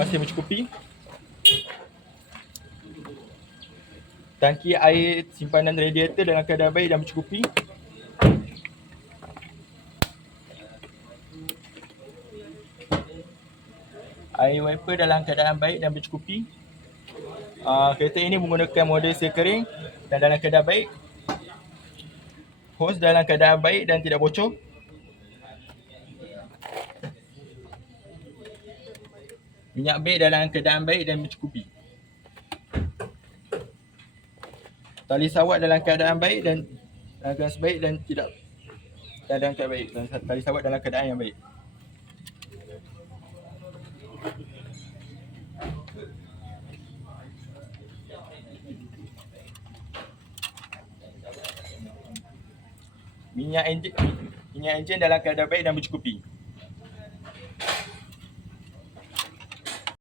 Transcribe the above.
masih mencukupi. Tangki air simpanan radiator dalam keadaan baik dan mencukupi. Air wiper dalam keadaan baik dan mencukupi. Uh, kereta ini menggunakan model seal kering dan dalam keadaan baik. Hos dalam keadaan baik dan tidak bocor. Minyak bil dalam keadaan baik dan mencukupi. Tali sawat dalam keadaan baik dan dalam keadaan baik dan tidak dalam keadaan baik. Tali sawat dalam keadaan yang baik. Minyak enjin minyak enjin dalam keadaan baik dan mencukupi.